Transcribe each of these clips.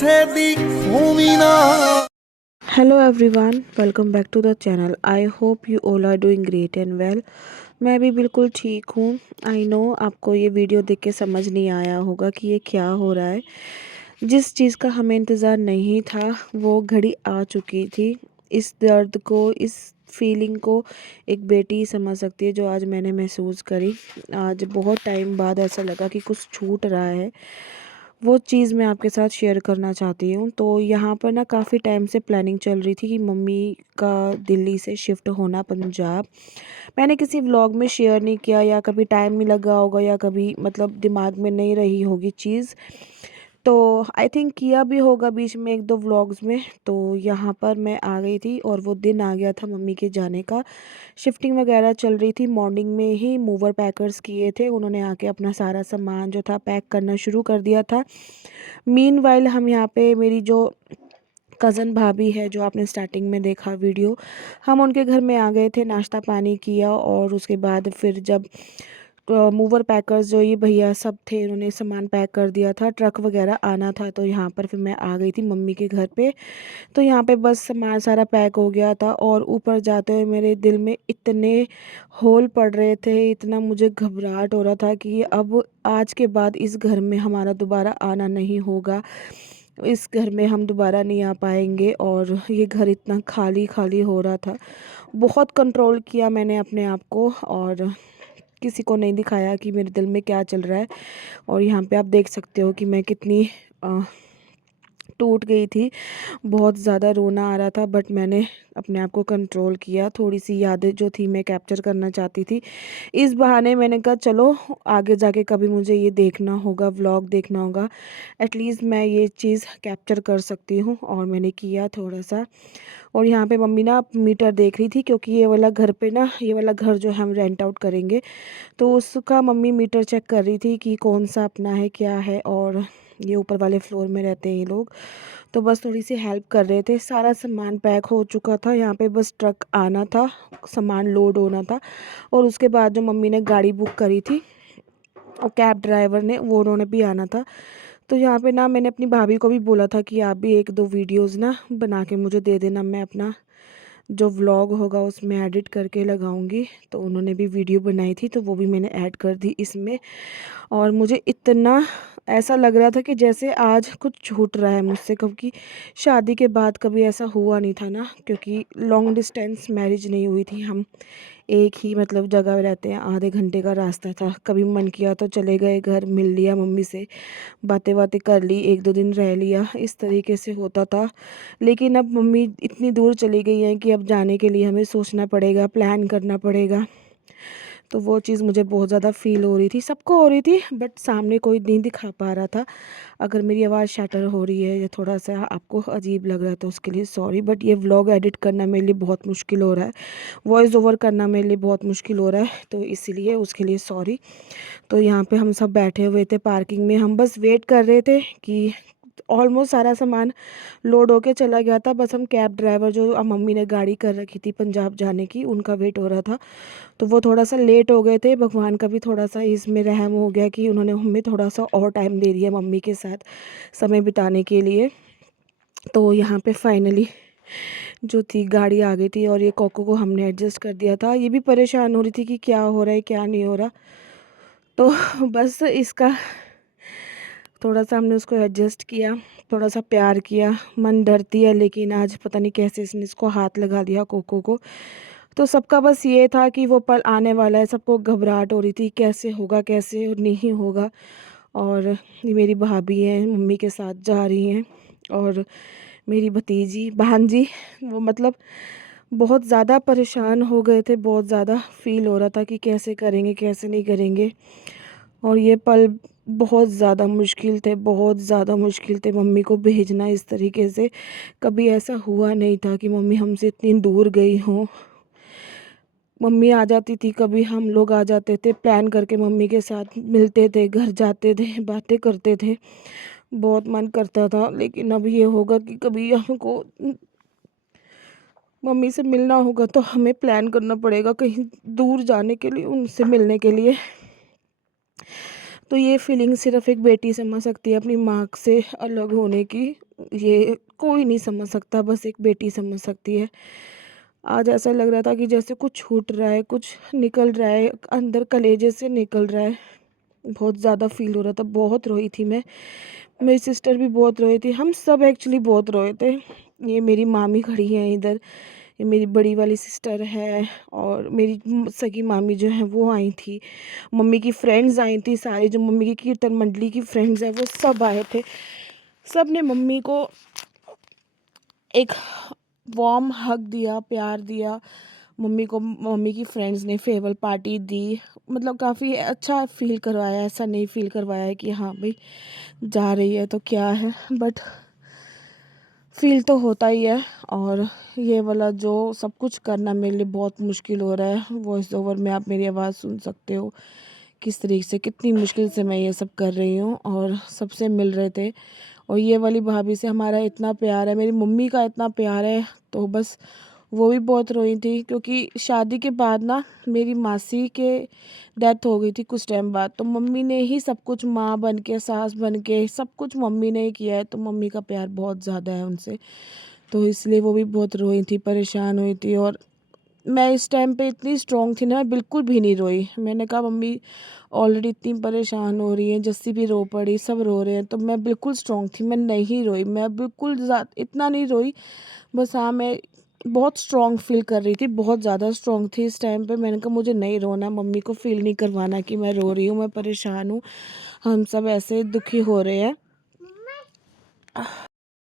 ਕਿਸੇ ਦੀ ਖੂਵੀ ਨਾ। Hello everyone, welcome back to the channel. I hope you all are doing great and well. मैं भी बिल्कुल ठीक हूँ। आई नो आपको ये वीडियो देख के समझ नहीं आया होगा कि ये क्या हो रहा है। जिस चीज़ का हमें इंतज़ार नहीं था वो घड़ी आ चुकी थी। इस दर्द को, इस फीलिंग को एक बेटी ही समझ सकती है जो आज मैंने महसूस करी। आज बहुत टाइम बाद ऐसा लगा कि कुछ छूट रहा है, वो चीज़ मैं आपके साथ शेयर करना चाहती हूँ। तो यहाँ पर ना काफ़ी टाइम से प्लानिंग चल रही थी कि मम्मी का दिल्ली से शिफ्ट होना पंजाब। मैंने किसी व्लॉग में शेयर नहीं किया, या कभी टाइम नहीं लगा होगा, या कभी मतलब दिमाग में नहीं रही होगी चीज़। तो आई थिंक किया भी होगा बीच में एक दो व्लॉग्स में। तो यहाँ पर मैं आ गई थी और वो दिन आ गया था मम्मी के जाने का। शिफ्टिंग वगैरह चल रही थी, मॉर्निंग में ही मूवर पैकर्स किए थे, उन्होंने आके अपना सारा सामान जो था पैक करना शुरू कर दिया था। मीनवाइल हम यहाँ पे, मेरी जो कज़न भाभी है जो आपने स्टार्टिंग में देखा वीडियो, हम उनके घर में आ गए थे, नाश्ता पानी किया। और उसके बाद फिर जब मूवर पैकर्स जो ये भैया सब थे, उन्होंने सामान पैक कर दिया था, ट्रक वगैरह आना था, तो यहाँ पर फिर मैं आ गई थी मम्मी के घर पे। तो यहाँ पे बस सामान सारा पैक हो गया था और ऊपर जाते हुए मेरे दिल में इतने होल पड़ रहे थे, इतना मुझे घबराहट हो रहा था कि अब आज के बाद इस घर में हमारा दोबारा आना नहीं होगा, इस घर में हम दोबारा नहीं आ पाएंगे। और ये घर इतना खाली खाली हो रहा था। बहुत कंट्रोल किया मैंने अपने आप को और किसी को नहीं दिखाया कि मेरे दिल में क्या चल रहा है। और यहाँ पे आप देख सकते हो कि मैं कितनी टूट गई थी, बहुत ज़्यादा रोना आ रहा था, बट मैंने अपने आप को कंट्रोल किया। थोड़ी सी यादें जो थी मैं कैप्चर करना चाहती थी, इस बहाने मैंने कहा चलो आगे जाके कभी मुझे ये देखना होगा, व्लॉग देखना होगा, एटलीस्ट मैं ये चीज़ कैप्चर कर सकती हूँ। और मैंने किया थोड़ा सा। और यहाँ पे मम्मी ना मीटर देख रही थी, क्योंकि ये वाला घर पे ना, ये वाला घर जो हम रेंट आउट करेंगे, तो उसका मम्मी मीटर चेक कर रही थी कि कौन सा अपना है क्या है। और ये ऊपर वाले फ्लोर में रहते हैं ये लोग, तो बस थोड़ी सी हेल्प कर रहे थे। सारा सामान पैक हो चुका था, यहाँ पे बस ट्रक आना था, सामान लोड होना था। और उसके बाद जो मम्मी ने गाड़ी बुक करी थी और कैब ड्राइवर ने, वो उन्होंने भी आना था। तो यहाँ पे ना मैंने अपनी भाभी को भी बोला था कि आप भी एक दो वीडियोस ना बना के मुझे दे देना, मैं अपना जो व्लॉग होगा उसमें एडिट करके लगाऊंगी। तो उन्होंने भी वीडियो बनाई थी, तो वो भी मैंने ऐड कर दी इसमें। और मुझे इतना ऐसा लग रहा था कि जैसे आज कुछ छूट रहा है मुझसे, क्योंकि शादी के बाद कभी ऐसा हुआ नहीं था ना, क्योंकि लॉन्ग डिस्टेंस मैरिज नहीं हुई थी, हम एक ही मतलब जगह रहते हैं, आधे घंटे का रास्ता था। कभी मन किया तो चले गए घर, मिल लिया मम्मी से, बातें बातें कर ली, एक दो दिन रह लिया, इस तरीके से होता था। लेकिन अब मम्मी इतनी दूर चली गई हैं कि अब जाने के लिए हमें सोचना पड़ेगा, प्लान करना पड़ेगा। तो वो चीज़ मुझे बहुत ज़्यादा फ़ील हो रही थी, सबको हो रही थी, बट सामने कोई नहीं दिखा पा रहा था। अगर मेरी आवाज़ शैटर हो रही है या थोड़ा सा आपको अजीब लग रहा है तो उसके लिए सॉरी, बट ये व्लॉग एडिट करना मेरे लिए बहुत मुश्किल हो रहा है, वॉइस ओवर करना मेरे लिए बहुत मुश्किल हो रहा है, तो इसीलिए उसके लिए सॉरी। तो यहाँ पे हम सब बैठे हुए थे पार्किंग में, हम बस वेट कर रहे थे कि ऑलमोस्ट सारा सामान लोड होके चला गया था, बस हम कैब ड्राइवर जो मम्मी ने गाड़ी कर रखी थी पंजाब जाने की, उनका वेट हो रहा था। तो वो थोड़ा सा लेट हो गए थे, भगवान का भी थोड़ा सा इसमें रहम हो गया कि उन्होंने हमें थोड़ा सा और टाइम दे दिया मम्मी के साथ समय बिताने के लिए। तो यहाँ पे फाइनली जो थी गाड़ी आ गई थी और ये कोको को हमने एडजस्ट कर दिया था। ये भी परेशान हो रही थी कि क्या हो रहा है क्या नहीं हो रहा। तो बस इसका थोड़ा सा हमने उसको एडजस्ट किया, थोड़ा सा प्यार किया। मन डरती है, लेकिन आज पता नहीं कैसे इसने इसको हाथ लगा दिया कोको को। तो सबका बस ये था कि वो पल आने वाला है, सबको घबराहट हो रही थी कैसे होगा कैसे नहीं होगा। और ये मेरी भाभी हैं, मम्मी के साथ जा रही हैं, और मेरी भतीजी भांजी, वो मतलब बहुत ज़्यादा परेशान हो गए थे, बहुत ज़्यादा फील हो रहा था कि कैसे करेंगे कैसे नहीं करेंगे। और ये पल बहुत ज़्यादा मुश्किल थे, बहुत ज़्यादा मुश्किल थे मम्मी को भेजना इस तरीके से। कभी ऐसा हुआ नहीं था कि मम्मी हमसे इतनी दूर गई हों। मम्मी आ जाती थी, कभी हम लोग आ जाते थे, प्लान करके मम्मी के साथ मिलते थे, घर जाते थे, बातें करते थे, बहुत मन करता था। लेकिन अब ये होगा कि कभी हमको मम्मी से मिलना होगा तो हमें प्लान करना पड़ेगा कहीं दूर जाने के लिए, उनसे मिलने के लिए। तो ये फीलिंग सिर्फ एक बेटी समझ सकती है अपनी माँ से अलग होने की। ये कोई नहीं समझ सकता, बस एक बेटी समझ सकती है। आज ऐसा लग रहा था कि जैसे कुछ छूट रहा है, कुछ निकल रहा है, अंदर कलेजे से निकल रहा है। बहुत ज़्यादा फील हो रहा था, बहुत रोई थी मैं। मेरी सिस्टर भी बहुत रोई थी, हम सब एक्चुअली बहुत रोए थे। ये मेरी मामी खड़ी हैं इधर, ये मेरी बड़ी वाली सिस्टर है, और मेरी सगी मामी जो है वो आई थी। मम्मी की फ्रेंड्स आई थी सारी, जो मम्मी की कीर्तन मंडली की फ्रेंड्स हैं वो सब आए थे। सब ने मम्मी को एक वार्म हग दिया, प्यार दिया। मम्मी को मम्मी की फ्रेंड्स ने फेयरवेल पार्टी दी। मतलब काफ़ी अच्छा फ़ील करवाया, ऐसा नहीं फ़ील करवाया है कि हाँ भाई जा रही है तो क्या है, बट फ़ील तो होता ही है। और ये वाला जो सब कुछ करना मेरे लिए बहुत मुश्किल हो रहा है। वॉइस ओवर में आप मेरी आवाज़ सुन सकते हो किस तरीके से, कितनी मुश्किल से मैं ये सब कर रही हूँ। और सबसे मिल रहे थे, और ये वाली भाभी से हमारा इतना प्यार है, मेरी मम्मी का इतना प्यार है, तो बस वो भी बहुत रोई थी। क्योंकि शादी के बाद ना मेरी मासी के डेथ हो गई थी कुछ टाइम बाद, तो मम्मी ने ही सब कुछ, माँ बन के, सास बन के, सब कुछ मम्मी ने ही किया है। तो मम्मी का प्यार बहुत ज़्यादा है उनसे, तो इसलिए वो भी बहुत रोई थी, परेशान हुई थी। और मैं इस टाइम पे इतनी स्ट्रॉन्ग थी ना, मैं बिल्कुल भी नहीं रोई। मैंने कहा मम्मी ऑलरेडी इतनी परेशान हो रही है, जस्सी भी रो पड़ी, सब रो रहे हैं, तो मैं बिल्कुल स्ट्रॉन्ग थी, मैं नहीं रोई, मैं बिल्कुल इतना नहीं रोई। बस हाँ, मैं बहुत स्ट्रॉन्ग फील कर रही थी, बहुत ज़्यादा स्ट्रॉन्ग थी इस टाइम पे। मैंने कहा मुझे नहीं रोना, मम्मी को फील नहीं करवाना कि मैं रो रही हूँ, मैं परेशान हूँ, हम सब ऐसे दुखी हो रहे हैं।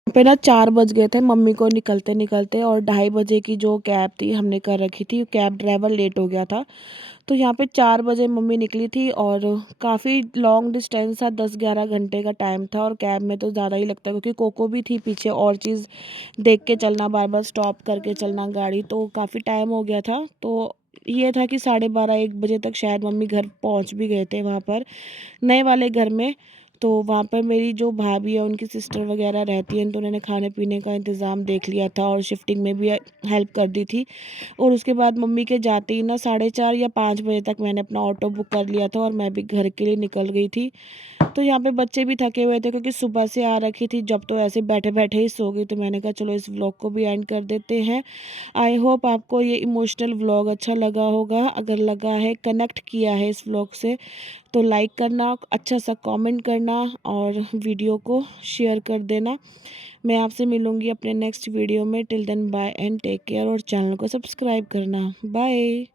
पे ना 4 बज गए थे मम्मी को निकलते निकलते, और 2:30 बजे की जो कैब थी हमने कर रखी थी, कैब ड्राइवर लेट हो गया था। तो यहाँ पे 4 बजे मम्मी निकली थी, और काफ़ी लॉन्ग डिस्टेंस था, 10-11 घंटे का टाइम था। और कैब में तो ज़्यादा ही लगता है, क्योंकि कोको भी थी पीछे, और चीज़ देख के चलना, बार बार स्टॉप करके चलना गाड़ी, तो काफ़ी टाइम हो गया था। तो ये था कि 12:30-1 बजे तक शायद मम्मी घर पहुँच भी गए थे वहाँ पर, नए वाले घर में। तो वहाँ पर मेरी जो भाभी है उनकी सिस्टर वगैरह रहती हैं, तो उन्होंने खाने पीने का इंतज़ाम देख लिया था, और शिफ्टिंग में भी हेल्प कर दी थी। और उसके बाद मम्मी के जाते ही ना 4:30 या 5 बजे तक मैंने अपना ऑटो बुक कर लिया था, और मैं भी घर के लिए निकल गई थी। तो यहाँ पे बच्चे भी थके हुए थे, क्योंकि सुबह से आ रखी थी, जब तो ऐसे बैठे बैठे ही सो गई। तो मैंने कहा चलो इस व्लॉग को भी एंड कर देते हैं। आई होप आपको ये इमोशनल व्लॉग अच्छा लगा होगा। अगर लगा है, कनेक्ट किया है इस व्लॉग से, तो लाइक करना, अच्छा सा कमेंट करना, और वीडियो को शेयर कर देना। मैं आपसे मिलूँगी अपने नेक्स्ट वीडियो में। Till then bye and take care, और चैनल को सब्सक्राइब करना। बाय।